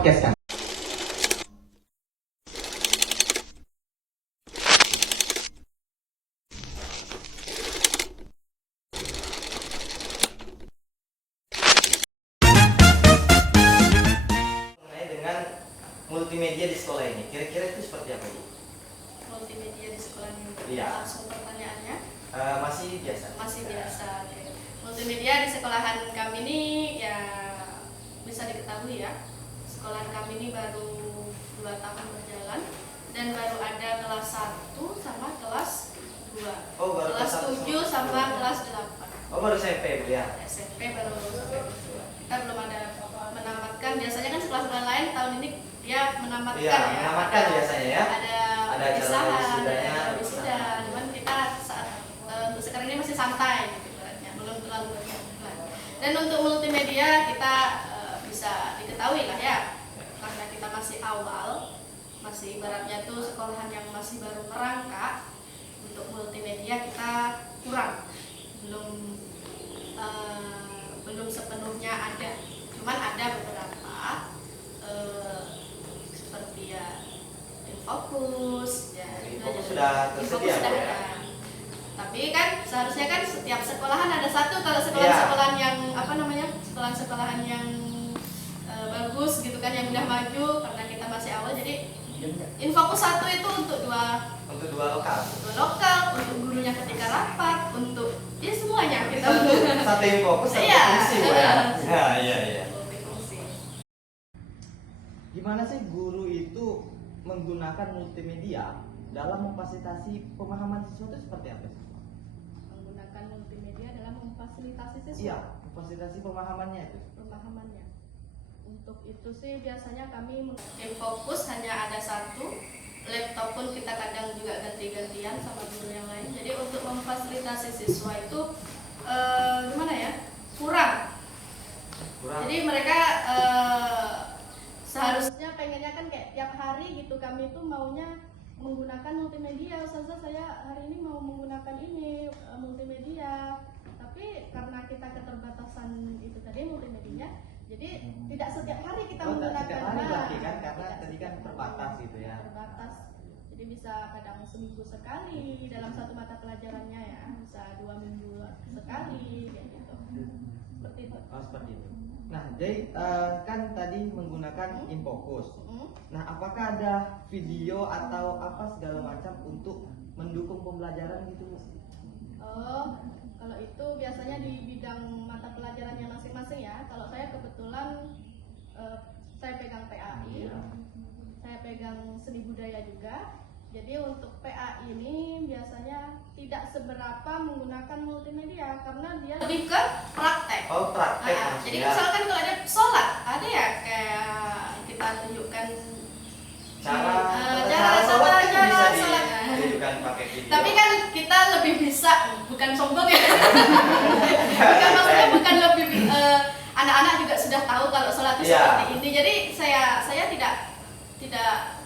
podcast kami. Dengan multimedia di sekolah ini, kira-kira itu seperti apa, Bu? Multimedia di sekolah ini. Iya. Langsung pertanyaannya. Masih biasa. Masih biasa. Oke. Multimedia di sekolahan kami ini ya bisa diketahui ya. Sekolahan kami ini baru 2 tahun berjalan dan baru ada kelas 1 sama kelas 2. Oh, baru kelas 7 sama kelas 8. Oh, baru SMP, Bu ya. SMP baru sampai 2. Kita belum ada menamatkan. Biasanya kan sekolah-sekolah lain tahun ini dia menamatkan Iya, ya. menamatkan biasanya ya. Ada Ada acara wisudanya. ada wisuda. Cuman kita untuk sekarang ini masih santai gitu ibaratnya, belum terlalu banyak. Dan untuk multimedia kita bisa diketahui lah ya, karena kita masih awal, masih ibaratnya tuh sekolahan yang masih baru merangkak. Untuk multimedia kita kurang, belum sepenuhnya ada. Cuman ada beberapa seperti ya Infokus ya. Infokus sudah tersedia, Infokus sudah ya? ada. Tapi kan seharusnya kan setiap sekolahan ada satu. Kalau sekolahan-sekolahan yang apa namanya, sekolahan-sekolahan yang bagus gitu kan, yang udah maju, karena kita masih awal, jadi Infokus 1 itu untuk dua lokal. untuk gurunya ketika rapat, untuk ya semuanya kita Satu Infokus, satu Iya. fungsi, Bu ya. Ya, iya. multifungsi. Gimana sih guru itu menggunakan multimedia dalam memfasilitasi pemahaman siswa itu seperti apa sih? Menggunakan multimedia dalam memfasilitasi siswa. Iya, memfasilitasi pemahamannya itu. Pemahamannya. Untuk itu sih biasanya kami Infokus hanya ada satu, laptop pun kita kadang juga ganti-gantian sama guru yang lain. Jadi untuk memfasilitasi siswa itu gimana ya? Kurang. Jadi mereka seharusnya pengennya kan kayak tiap hari gitu, kami itu maunya menggunakan multimedia. Ustazah, saya hari ini mau menggunakan ini multimedia, tapi karena kita keterbatasan itu tadi multimedia, jadi tidak setiap hari kita menggunakan. Setiap hari berarti kan, karena tadi kan terbatas gitu ya. Terbatas, jadi bisa kadang seminggu sekali dalam satu mata pelajarannya ya, bisa 2 minggu sekali kayak gitu. Seperti itu. Oh, seperti itu. Nah, jadi kan tadi menggunakan Infokus. Nah, apakah ada video atau apa segala macam untuk mendukung pembelajaran gitu? Oh, kalau itu biasanya di bidang mata pelajarannya masing-masing ya. Kalau saya kebetulan saya pegang PAI, saya pegang seni budaya juga. Jadi untuk PA ini biasanya tidak seberapa menggunakan multimedia karena dia lebih ke praktek. Oh, praktek. Jadi misalkan kalau ada sholat, ada ya kayak kita tunjukkan cara sholat, kan bisa sholat. ditunjukkan pakai video. Tapi kan kita lebih bisa, bukan sombong ya. bukan lebih anak-anak juga sudah tahu kalau sholat itu seperti ini. Jadi saya tidak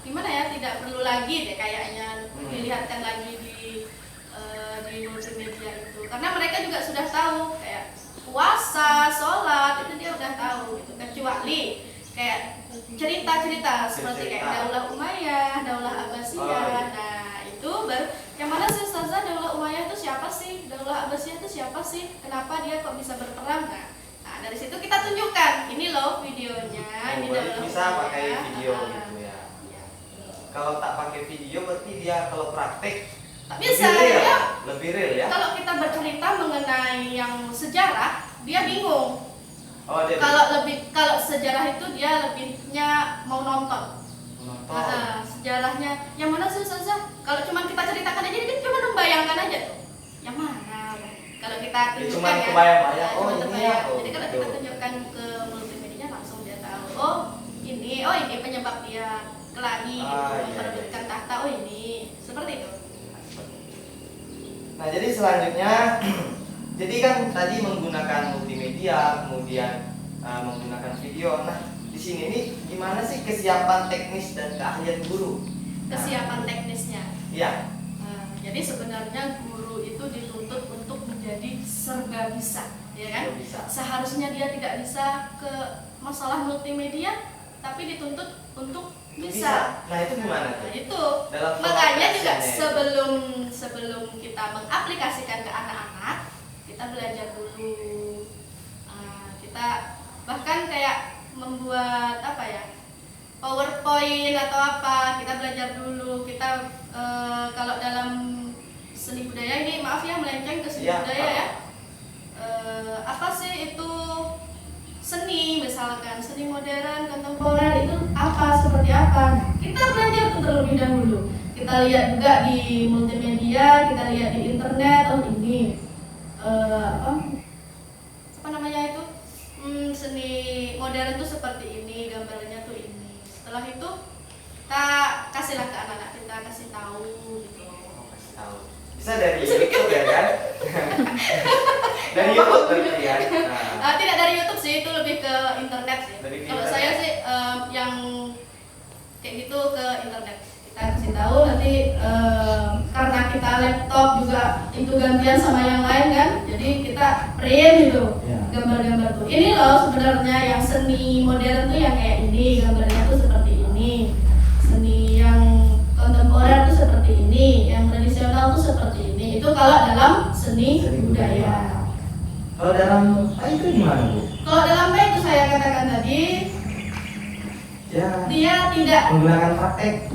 gimana ya, tidak perlu lagi deh kayaknya dilihatkan lagi di multimedia itu, karena mereka juga sudah tahu kayak puasa, sholat itu dia udah tahu gitu. Kecuali kayak cerita-cerita seperti kayak Daulah Umayyah, Daulah Abbasiyah. Nah itu baru yang mana sih Ustazah, Daulah Umayyah itu siapa sih, Daulah Abbasiyah itu siapa sih, kenapa dia kok bisa berperang? Nah dari situ kita tunjukkan, ini loh videonya, ini Daulah bisa pakai video gitu ya. Kalau tak pakai video berarti dia kalau praktek bisa lebih real ya. Kalau kita bercerita mengenai yang sejarah, dia bingung. Oh, dia kalau sejarah itu dia lebihnya mau nonton. Sejarahnya yang mana sih Ustazah? Kalau cuma kita ceritakan aja, dia cuma membayangkan aja tuh. Yang mana? Kalau kita tunjukkan ya. Jadi kalau kita tunjukkan ke multimedia langsung dia tahu. Oh ini penyebab dia kelahi memperebutkan tahta. Oh ini seperti itu. Nah jadi selanjutnya, jadi kan tadi menggunakan multimedia, kemudian menggunakan video. Nah di sini nih gimana sih kesiapan teknis dan keahlian guru? Kesiapan teknisnya. Iya. Jadi sebenarnya guru itu dituntut untuk menjadi serba bisa, ya kan? Bisa. Seharusnya dia tidak bisa ke masalah multimedia, tapi dituntut untuk bisa. Nah itu gimana tuh? Nah, itu Dalam makanya juga pengaplikasiannya sebelum kita mengaplikasikan ke anak-anak, kita belajar dulu. Kita bahkan kayak membuat apa ya, PowerPoint atau apa, kita belajar dulu. Kita kalau dalam seni budaya ini, maaf ya melenceng ke seni budaya ya. Apa sih itu seni, misalkan seni modern, kontemporer itu apa, seperti apa. Nah, kita belajar itu terlebih dahulu. Kita lihat juga di multimedia, kita lihat di internet, oh ini apa namanya itu, seni modern itu seperti ini, gambarnya tuh ini. Setelah itu kita kasihlah ke anak-anak, kita kasih tahu gitu. Kasih tahu. Bisa dari YouTube ya kan? Dari YouTube berarti ya. Tidak dari YouTube sih, itu lebih ke internet sih. Kalau saya sih yang kayak gitu ke internet. Kita kasih tahu nanti karena kita laptop juga itu gantian sama yang lain kan, jadi kita print gitu gambar-gambar tuh. Ini loh sebenarnya yang seni modern tuh yang kayak ini, gambarnya tuh seperti ini. Seni yang kontemporer tuh seperti ini, yang tradisional tuh seperti ini. Itu kalau dalam seni budaya. Kalau dalam itu gimana Bu? Kalau dalam itu saya katakan tadi, Ya. dia tidak Menggunakan praktek.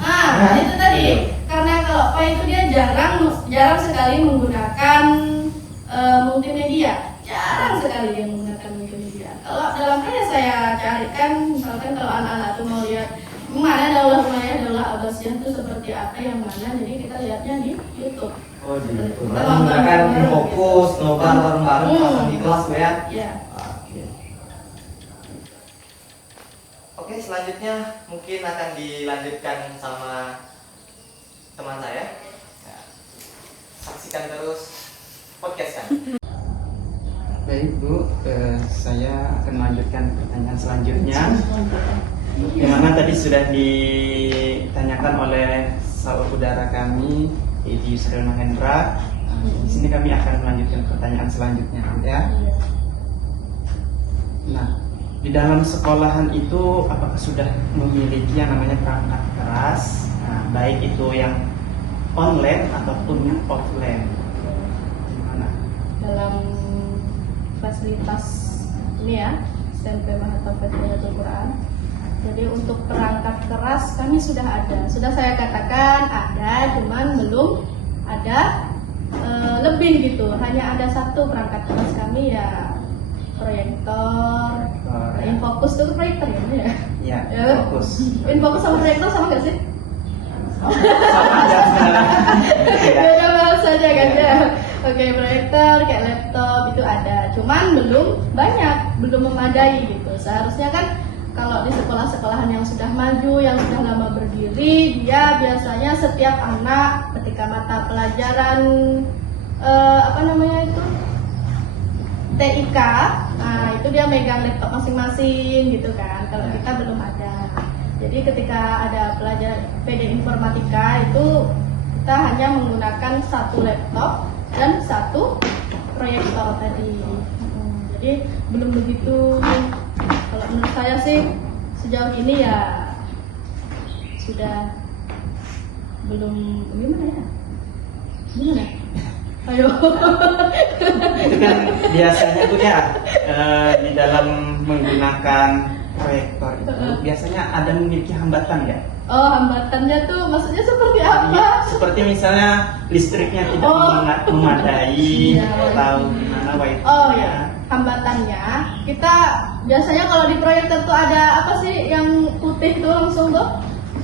itu tadi. Karena kalau Pak itu dia jarang sekali menggunakan multimedia. Jarang sekali dia menggunakan multimedia. Kalau dalam ya saya carikan, misalkan kalau anak-anak tuh mau lihat mana daulah Umayyah, daulah Abbasiyah itu seperti apa yang mana, jadi kita lihatnya di YouTube. Oh gitu. Menggunakan fokus, nobar bareng-bareng pasang di kelas Bu ya. Ya. Oke, selanjutnya mungkin akan dilanjutkan sama teman saya. Ya. Saksikan terus podcast kan. Baik Bu, saya akan melanjutkan pertanyaan selanjutnya. Yang mana tadi sudah ditanyakan oleh saudara kami, Edi Yusril Mahendra. Di sini kami akan melanjutkan pertanyaan selanjutnya, ya. Nah, di dalam sekolahan itu apakah sudah memiliki yang namanya perangkat keras, baik itu yang online ataupun yang offline? Gimana? Dalam fasilitas ini ya, SMP Mahatafidz Hidayatul Quran. Jadi untuk perangkat keras kami sudah ada. Sudah saya katakan ada, cuman belum ada lebih gitu. Hanya ada satu perangkat keras kami ya, proyektor. Infokus itu proyektor ya? Ya, fokus. Infokus sama proyektor sama nggak sih? Sama aja sebenarnya. Beda bahasanya kan ya. Oke, proyektor kayak laptop itu ada, cuman belum banyak, belum memadai gitu. Seharusnya kan kalau di sekolah-sekolahan yang sudah maju, yang sudah lama berdiri, dia biasanya setiap anak ketika mata pelajaran apa namanya itu TIK, nah itu dia megang laptop masing-masing gitu kan. Kalau kita belum ada. Jadi ketika ada pelajaran PD Informatika itu kita hanya menggunakan satu laptop dan satu proyektor tadi. Jadi belum begitu. Kalau menurut saya sih sejauh ini ya sudah belum, gimana ya? Gimana? Ayo. Itu kan biasanya tuh ya di dalam menggunakan proyektor itu biasanya ada memiliki hambatan ya? Oh, hambatannya tuh maksudnya seperti apa? Seperti misalnya listriknya tidak memadai atau gimana wifi. Oh ya, hambatannya kita biasanya kalau di proyektor tuh ada apa sih yang putih tuh langsung tuh?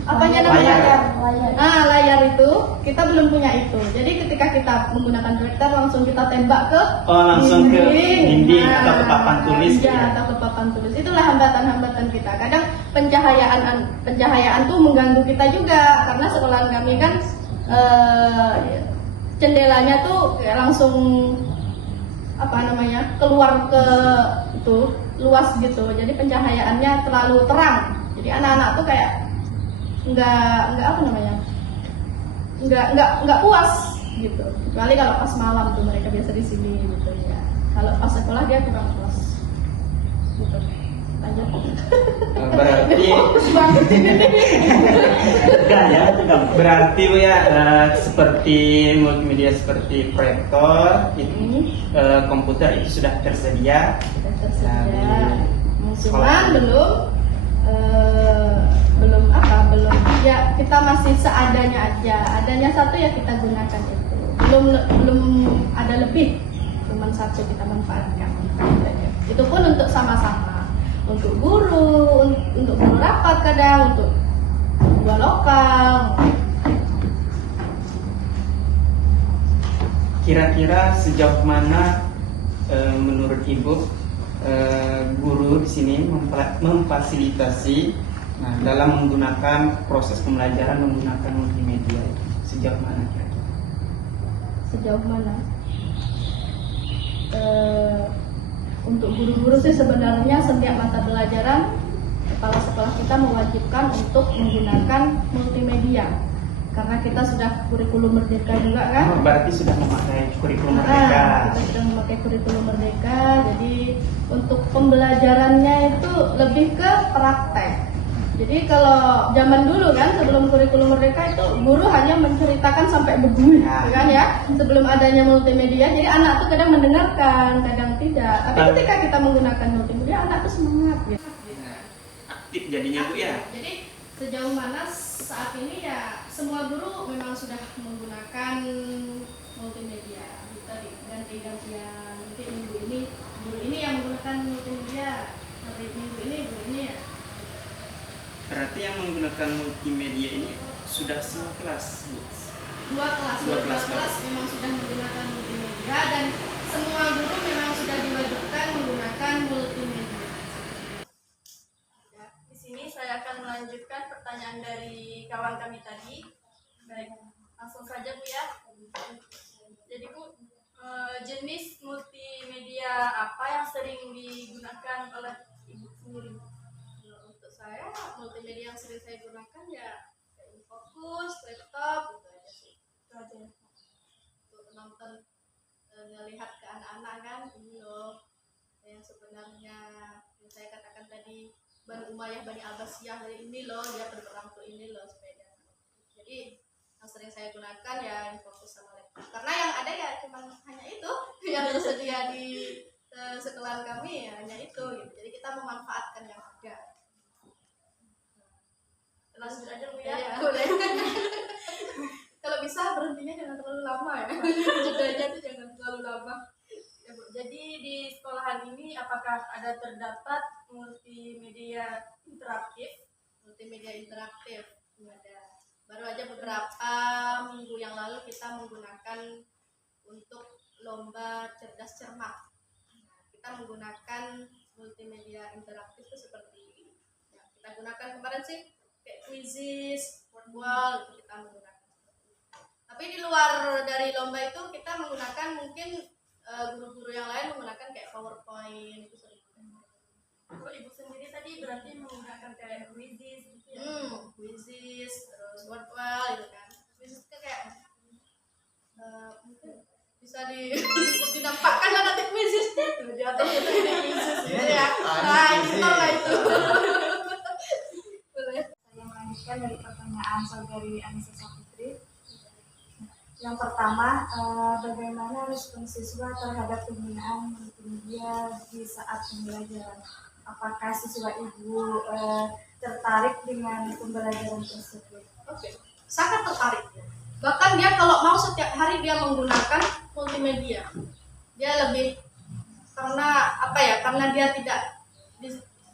Apanya namanya? Layar. Layar itu kita belum punya itu. Jadi ketika kita menggunakan proyektor langsung kita tembak ke langsung ke dinding atau ke papan tulis gitu ya? Atau ke papan tulis. Itulah hambatan-hambatan kita. Kadang pencahayaan tuh mengganggu kita juga karena sekolahan kami kan jendelanya tuh kayak langsung apa namanya? Keluar ke itu luas gitu. Jadi pencahayaannya terlalu terang. Jadi anak-anak tuh kayak nggak apa namanya, nggak puas gitu. Kecuali kalau pas malam tuh mereka biasa di sini gitu ya. Kalau pas sekolah dia kurang puas gitu. Lanjut. Berarti enggak ya, berarti Bu ya seperti multimedia seperti proyektor, komputer itu sudah tersedia. Tersedia. Sekolah. Cuman belum ya, kita masih seadanya aja. Adanya satu ya kita gunakan itu. Belum ada lebih. Cuman satu kita manfaatkan. Itu pun untuk sama-sama. Untuk guru rapat kadang, untuk dua lokal. Kira-kira sejauh mana menurut Ibu guru di sini memfasilitasi dalam menggunakan proses pembelajaran menggunakan multimedia itu? Sejauh mana kira-kira? Sejauh mana? Untuk guru-guru sih sebenarnya setiap mata pelajaran kepala sekolah kita mewajibkan untuk menggunakan multimedia karena kita sudah kurikulum merdeka juga kan. Berarti sudah memakai kurikulum merdeka. Kita sudah memakai kurikulum merdeka, jadi untuk pembelajarannya itu lebih ke praktek. Jadi kalau zaman dulu kan sebelum kurikulum merdeka itu guru hanya menceritakan sampai berbunyi, kan ya. Sebelum adanya multimedia, jadi anak tuh kadang mendengarkan, kadang tidak. Tapi ketika kita menggunakan multimedia, anak tuh semangat. Ya. Aktif jadinya Bu ya. Jadi sejauh mana saat ini ya semua guru memang sudah menggunakan multimedia. Kita ganti-gantian. Nanti minggu ini guru ini yang menggunakan multimedia, hari minggu ini guru ini ya. Berarti yang menggunakan multimedia ini sudah semua kelas, Bu? Dua kelas memang sudah menggunakan multimedia dan semua guru memang sudah diwajibkan menggunakan multimedia. Ya, di sini saya akan melanjutkan pertanyaan dari kawan kami tadi. Baik, langsung saja Bu ya. Jadi Bu, jenis multimedia apa yang sering digunakan oleh Ibu sendiri? Untuk saya, multimedia yang sering saya gunakan ya fokus, laptop, gitu aja sih. Itu aja. Untuk nonton, ngelihat ke anak-anak kan, ini loh yang sebenarnya yang saya katakan tadi, Bani Umayyah, Bani Abbasiyah, ini loh dia berperang untuk ini loh sepeda. Jadi yang sering saya gunakan ya yang fokus sama laptop. Karena yang ada ya cuma hanya itu yang tersedia di sekolahan kami ya hanya itu gitu. Jadi kita memanfaatkan yang ada. Lanjut aja Bu ya. Boleh. Kalau bisa berhentinya jangan terlalu lama ya. Jedanya tuh jangan terlalu lama. Ya, Bu. Jadi di sekolahan ini apakah ada terdapat multimedia interaktif? Multimedia interaktif ada. Baru aja beberapa minggu yang lalu kita menggunakan untuk lomba cerdas cermat. Nah, kita menggunakan multimedia interaktif itu seperti ini. Yang kita gunakan kemarin sih kayak quizzes, word wall itu kita menggunakan. Tapi di luar dari lomba itu kita menggunakan mungkin guru-guru yang lain menggunakan kayak PowerPoint itu sering. Kalau Ibu sendiri tadi berarti menggunakan kayak quizzes gitu ya? Quizzes, terus word wall gitu kan. Quizzes itu kayak mungkin bisa dinampakkan lah nanti quizzes itu di atas itu quizzes gitu ya. Nah gitu lah itu. Boleh. Melanjutkan dari pertanyaan saudari Anissa Saputri. Yang pertama, bagaimana respon siswa terhadap penggunaan multimedia di saat pembelajaran? Apakah siswa Ibu tertarik dengan pembelajaran tersebut? Oke, sangat tertarik. Bahkan dia kalau mau setiap hari dia menggunakan multimedia, dia lebih karena apa ya? Karena dia tidak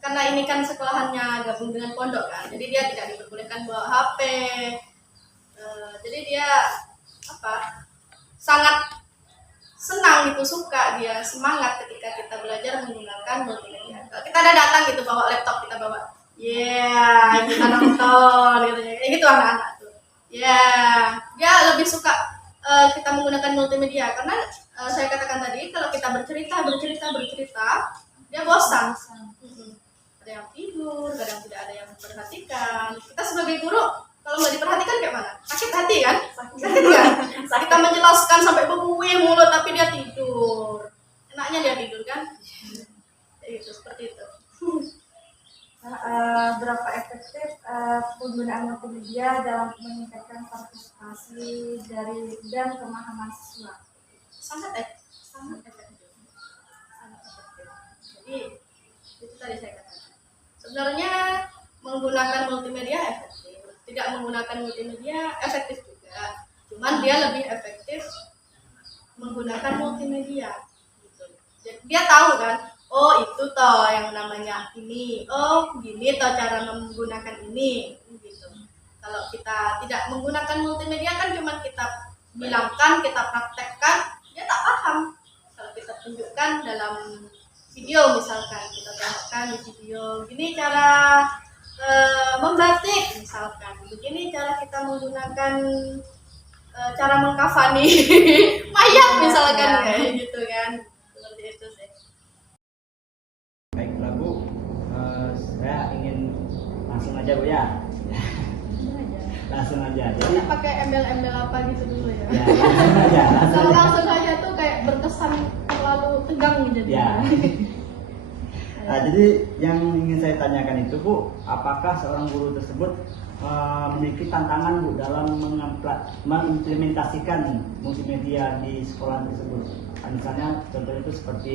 karena ini kan sekolahannya gabung dengan pondok kan, jadi dia tidak diperbolehkan bawa HP. Jadi dia sangat senang gitu, suka dia semangat ketika kita belajar menggunakan multimedia. Kalau kita ada datang gitu bawa laptop, kita bawa kita nonton gitu ya, kayak gitu anak-anak tuh dia lebih suka kita menggunakan multimedia karena saya katakan tadi kalau kita bercerita dia bosan. Ada yang tidur, kadang tidak ada yang memperhatikan. Kita sebagai guru kalau nggak diperhatikan kayak mana? Sakit hati kan? Sakit kan? Kita menjelaskan sampai berbuih mulut tapi dia tidur. Enaknya dia tidur kan? Itu seperti itu. berapa efektif penggunaan multimedia dalam meningkatkan partisipasi dari dan pemahaman siswa. Sangat efektif. Sangat efektif. Jadi itu tadi saya katakan. Sebenarnya menggunakan multimedia efektif. Tidak menggunakan multimedia efektif juga. Cuman dia lebih efektif menggunakan multimedia. Gitu. Jadi dia tahu kan, oh itu toh yang namanya ini, oh gini toh cara menggunakan ini, gitu. Kalau kita tidak menggunakan multimedia kan cuma kita bilangkan, kita praktekkan, dia tak paham. Kalau kita tunjukkan dalam video misalkan, kita tengokkan di video, gini cara membatik misalkan, begini cara kita menggunakan cara mengkafani mayat misalkan, kayak gitu kan, seperti itu sih. Baiklah Bu, saya ingin langsung aja Bu ya. Langsung aja. Jadi Kita pakai embel-embel apa gitu dulu ya. ya, langsung aja. Kalau langsung aja tuh kayak berkesan terlalu tegang jadi. Ya. Nah, jadi yang ingin saya tanyakan itu Bu, apakah seorang guru tersebut memiliki tantangan Bu dalam mengimplementasikan multimedia di sekolah tersebut? Misalnya contohnya itu seperti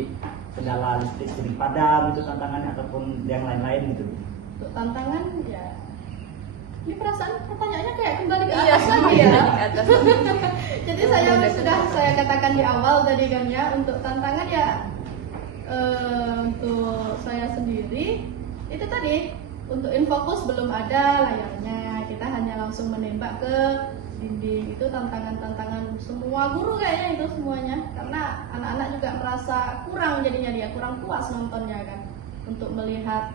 kendala listrik sering padam itu tantangannya, ataupun yang lain-lain gitu. Untuk tantangan ya. Ini perasaan pertanyaannya kayak kembali ke Iya, atas lagi ya. ke atas. Jadi sudah saya katakan di awal tadi kan ya, untuk tantangan ya untuk saya sendiri itu tadi, untuk infokus belum ada layarnya, kita hanya langsung menembak ke dinding. Itu tantangan-tantangan semua guru kayaknya itu semuanya, karena anak-anak juga merasa kurang, jadinya dia kurang puas nontonnya kan, untuk melihat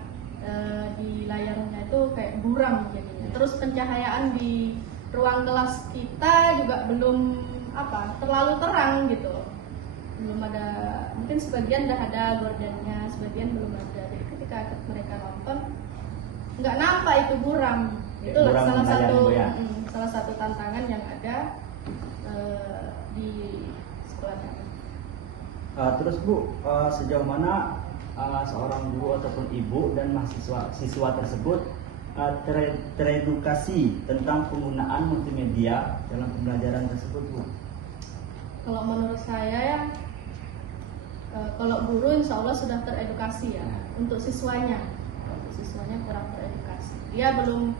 di layarnya itu kayak buram jadinya. Terus pencahayaan di ruang kelas kita juga belum terlalu terang gitu, belum ada, mungkin sebagian udah ada gordennya, sebagian belum ada. Jadi ketika mereka nonton nggak nampak itu buram. Itu Buram salah satu tantangan yang ada di sekolah kami. Terus Bu, sejauh mana seorang guru ataupun ibu dan siswa tersebut teredukasi tentang penggunaan multimedia dalam pembelajaran tersebut Bu? Kalau menurut saya ya, kalau guru insya Allah sudah teredukasi ya. Untuk siswanya kurang teredukasi. Dia belum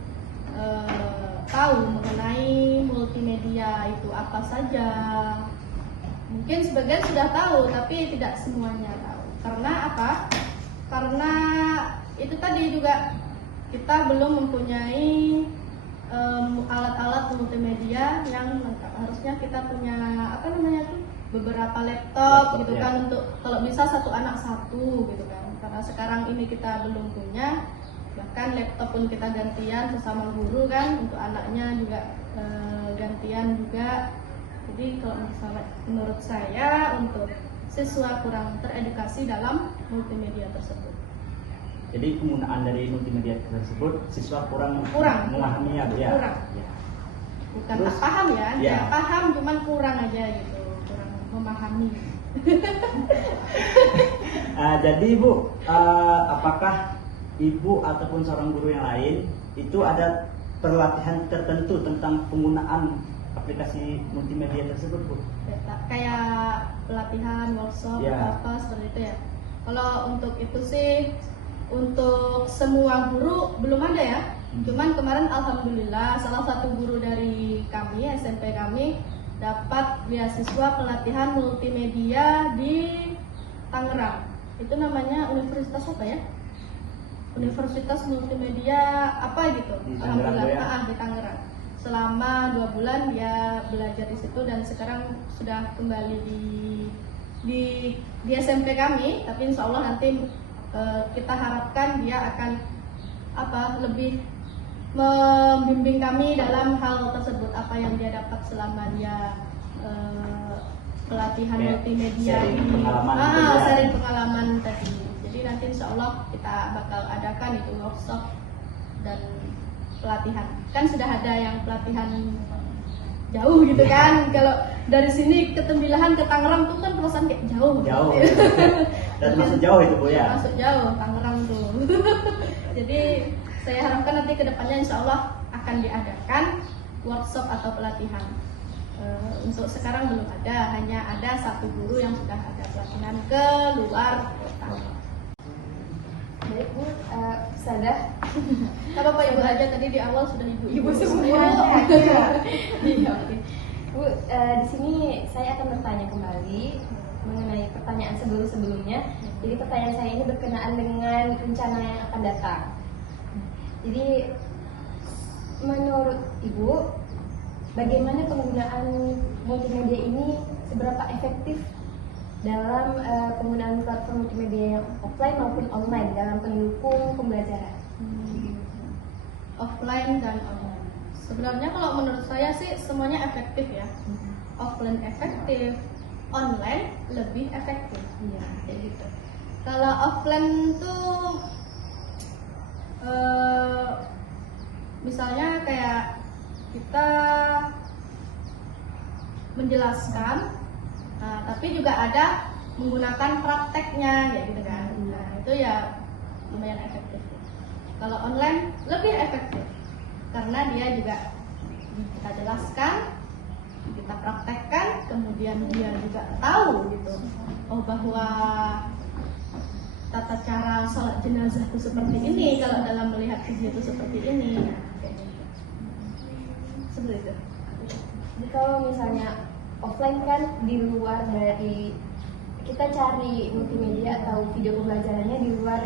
tahu mengenai multimedia itu apa saja. Mungkin sebagian sudah tahu, tapi tidak semuanya tahu. Karena apa? Karena itu tadi juga kita belum mempunyai alat-alat multimedia yang lengkap. Harusnya kita punya beberapa laptop gitu ya. kan, untuk kalau bisa satu anak satu gitu kan. Karena sekarang ini kita belum punya, bahkan laptop pun kita gantian sesama guru kan, untuk anaknya juga gantian juga. Jadi kalau misalnya menurut saya, untuk siswa kurang teredukasi dalam multimedia tersebut. Jadi penggunaan dari multimedia tersebut siswa kurang memahaminya Bu ya. Kurang. Ya. Bukan Terus, tak paham ya, ya. dia paham cuman kurang aja gitu, kurang memahami. Jadi Bu, apakah ibu ataupun seorang guru yang lain itu ada pelatihan tertentu tentang penggunaan aplikasi multimedia tersebut Bu? Kayak pelatihan, workshop, Ya. apa seperti itu ya. Kalau untuk itu sih, untuk semua guru belum ada ya. Cuman kemarin alhamdulillah salah satu guru dari kami, SMP kami, dapat beasiswa pelatihan multimedia di Tangerang. Itu namanya Universitas apa ya? Universitas Multimedia apa gitu. Di Tangerang, Alhamdulillah ya? di Tangerang. Selama 2 bulan dia belajar di situ, dan sekarang sudah kembali di SMP kami. Tapi insya Allah nanti kita harapkan dia akan lebih membimbing kami dalam hal tersebut, apa yang dia dapat selama dia pelatihan multimedia sharing ini. pengalaman gitu ya. Sharing pengalaman tadi. Jadi nanti insya Allah kita bakal adakan itu workshop dan pelatihan. Kan sudah ada yang pelatihan jauh gitu kan. Kalau dari sini ke Tembilahan ke Tangerang tuh kan perasaan kayak jauh. Jauh. Dan masuk jauh itu Bu ya. Masuk jauh Tangerang tuh. Jadi saya harapkan nanti kedepannya insya Allah akan diadakan workshop atau pelatihan. Untuk sekarang belum ada, hanya ada 1 guru yang sudah ada pelatihan ke luar kota. Baik Bu, sudah. Kalau Pak Ibu aja tadi di awal sudah ibu semua. Iya, oke. Bu, di sini saya akan bertanya kembali mengenai pertanyaan sebelumnya. Jadi pertanyaan saya ini berkenaan dengan rencana yang akan datang. Jadi menurut Ibu, bagaimana penggunaan multimedia ini seberapa efektif dalam penggunaan platform multimedia yang offline maupun online dalam pendukung pembelajaran? Offline dan online. Sebenarnya kalau menurut saya sih semuanya efektif ya. Offline efektif, online lebih efektif. Iya. Kayak gitu. Kalau offline tuh misalnya kayak kita menjelaskan, tapi juga ada menggunakan prakteknya, ya gitu kan. Nah, itu ya lumayan efektif. Kalau online lebih efektif karena dia juga kita jelaskan, kita praktekkan, kemudian dia juga tahu gitu, oh bahwa tata cara sholat jenazah itu seperti ini, kalau dalam melihat video itu seperti ini. Nah, kayak gitu. Seperti itu. Jadi kalau misalnya offline kan di luar dari kita cari multimedia atau video pembelajarannya di luar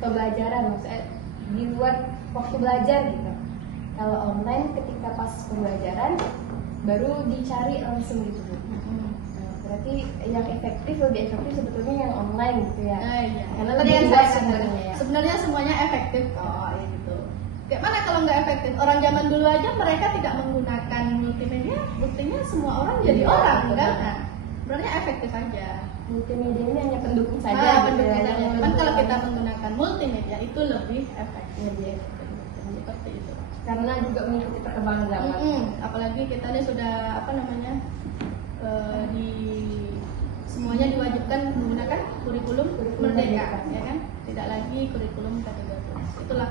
pembelajaran, maksudnya di luar waktu belajar gitu. Kalau online ketika pas pembelajaran baru dicari langsung gitu. Berarti yang lebih efektif sebetulnya yang online gitu ya. Iya. Karena Tadi lebih kan luas saya sumbernya ya. sebenarnya semuanya efektif kok, ya gitu. Kayak mana kalau nggak efektif? Orang zaman dulu aja mereka tidak menggunakan multimedia, buktinya semua orang jadi orang, kan? Nah, sebenarnya efektif aja. Multimedia ini hanya pendukung saja. gitu Pendukung ya. saja. Cuman kalau kita menggunakan multimedia itu lebih efektif. Lebih Seperti itu. karena juga mengikuti perkembangan zaman. Apalagi kita ini sudah di semuanya diwajibkan menggunakan kurikulum merdeka, ya kan? Tidak lagi kurikulum K13. Itulah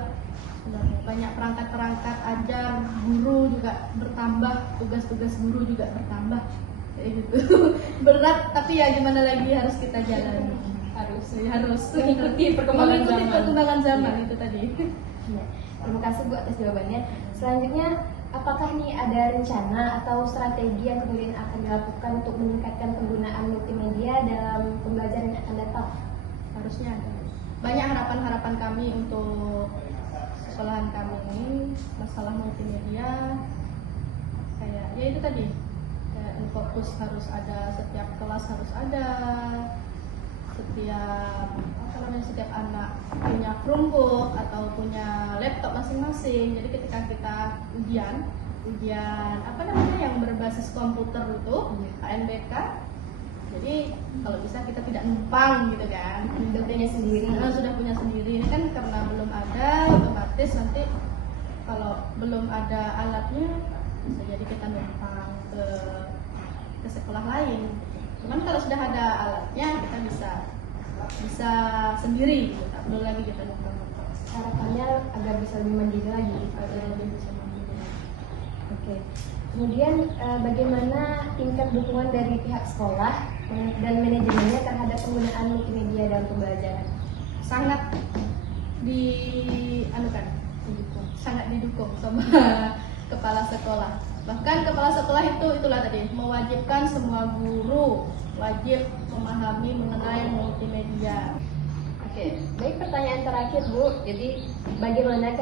sebenarnya banyak perangkat-perangkat ajar, guru juga bertambah, tugas-tugas guru juga bertambah, kayak gitu. Berat, tapi ya gimana lagi, harus kita jalani. Harus Mengikuti perkembangan zaman Iya. itu tadi. Ya, terima kasih Bu atas jawabannya. Selanjutnya, apakah nih ada rencana atau strategi yang kemudian akan dilakukan untuk meningkatkan penggunaan multimedia dalam pembelajaran yang akan datang? Harusnya ada. Banyak harapan-harapan kami untuk sekolahan kami ini, masalah multimedia kayak ya itu tadi, kayak fokus harus ada, setiap kelas harus ada, setiap anak punya Chromebook atau punya laptop masing-masing. Jadi ketika kita ujian yang berbasis komputer itu ANBK, jadi kalau bisa kita tidak numpang gitu kan, Sudah punya sendiri. sudah punya sendiri. Ini kan karena belum ada, otomatis nanti kalau belum ada alatnya bisa jadi kita numpang ke sekolah lain. Cuman kalau sudah ada alatnya kita bisa sendiri gitu, tak perlu lagi kita numpang. Harapannya agar bisa lebih mandiri lagi. Agar lebih bisa mandiri. Oke. Kemudian bagaimana tingkat dukungan dari pihak sekolah dan manajemennya terhadap penggunaan multimedia dalam pembelajaran? Sangat sangat didukung sama kepala sekolah. Bahkan kepala sekolah itulah tadi mewajibkan semua guru wajib memahami mengenai multimedia. Oke, baik, pertanyaan terakhir Bu. Jadi bagaimana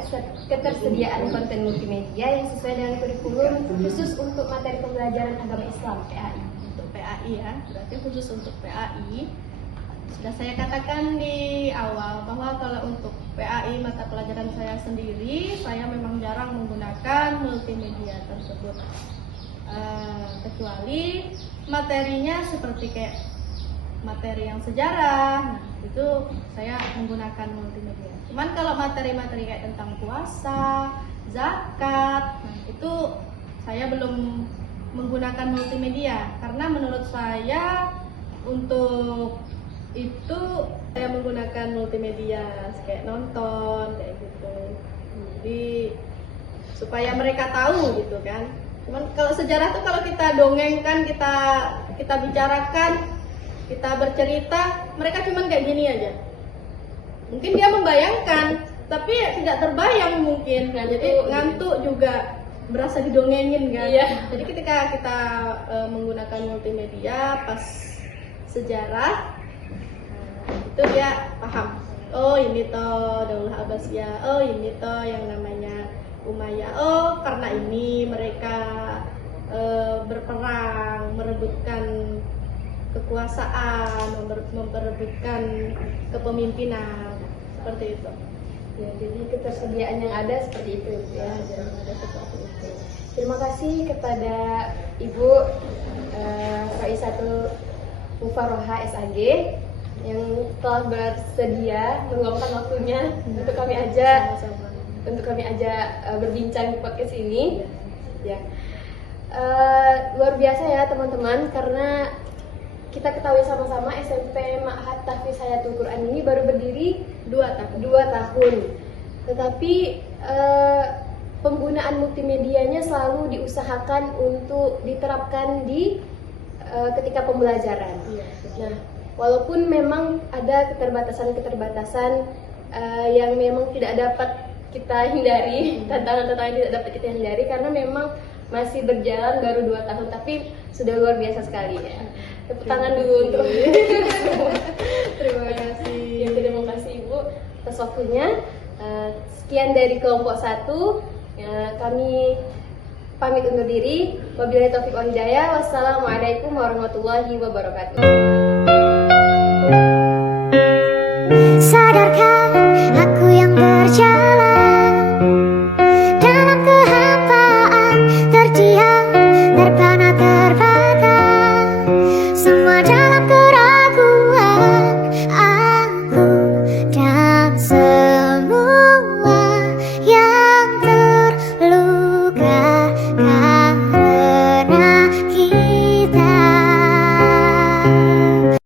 ketersediaan konten multimedia yang sesuai dengan kurikulum khusus untuk materi pembelajaran agama Islam PAI? Untuk PAI ya, berarti khusus untuk PAI. Sudah saya katakan di awal bahwa kalau untuk PAI mata pelajaran saya sendiri, saya memang jarang menggunakan multimedia tersebut. Kecuali materinya seperti kayak materi yang sejarah, nah itu saya menggunakan multimedia. Cuman kalau materi-materi kayak tentang puasa, zakat, nah itu saya belum menggunakan multimedia karena menurut saya untuk itu saya menggunakan multimedia kayak nonton kayak supaya mereka tahu gitu kan. Cuman kalau sejarah tuh kalau kita dongengkan, kita bicarakan, kita bercerita, mereka cuman kayak gini aja. Mungkin dia membayangkan, tapi tidak terbayang mungkin. Nah, jadi ngantuk juga, berasa didongengin kan. Jadi ketika kita menggunakan multimedia pas sejarah, itu dia paham. Oh ini toh Daulah Abbasiyah, oh ini toh yang namanya Umayyah. Oh karena ini mereka berperang, merebutkan kekuasaan, memperebutkan kepemimpinan, seperti itu. Ya, jadi ketersediaan yang ada seperti itu ya. Terima kasih kepada Ibu Raisatul Mufaroha SAG yang telah bersedia meluangkan waktunya untuk kami ajak berbincang di podcast ini. Ya. Luar biasa ya teman-teman, karena kita ketahui sama-sama SMP Ma'had Tahfiz Hayatul Quran ini baru berdiri 2 tahun. Tetapi penggunaan multimedianya selalu diusahakan untuk diterapkan di ketika pembelajaran. Nah, walaupun memang ada keterbatasan-keterbatasan yang memang tidak dapat kita hindari, tantangan-tantangan yang tidak dapat kita hindari karena memang masih berjalan baru 2 tahun, tapi sudah luar biasa sekali ya. Tepuk tangan dulu untuk terima kasih. Ya, terima kasih Ibu atas waktunya. Sekian dari kelompok 1. Kami pamit undur diri. Wabillahi taufiq wal hidayah. Wassalamualaikum warahmatullahi wabarakatuh. Sadarkah aku yang berjalan dalam kehampaan, terdiam, terbatas.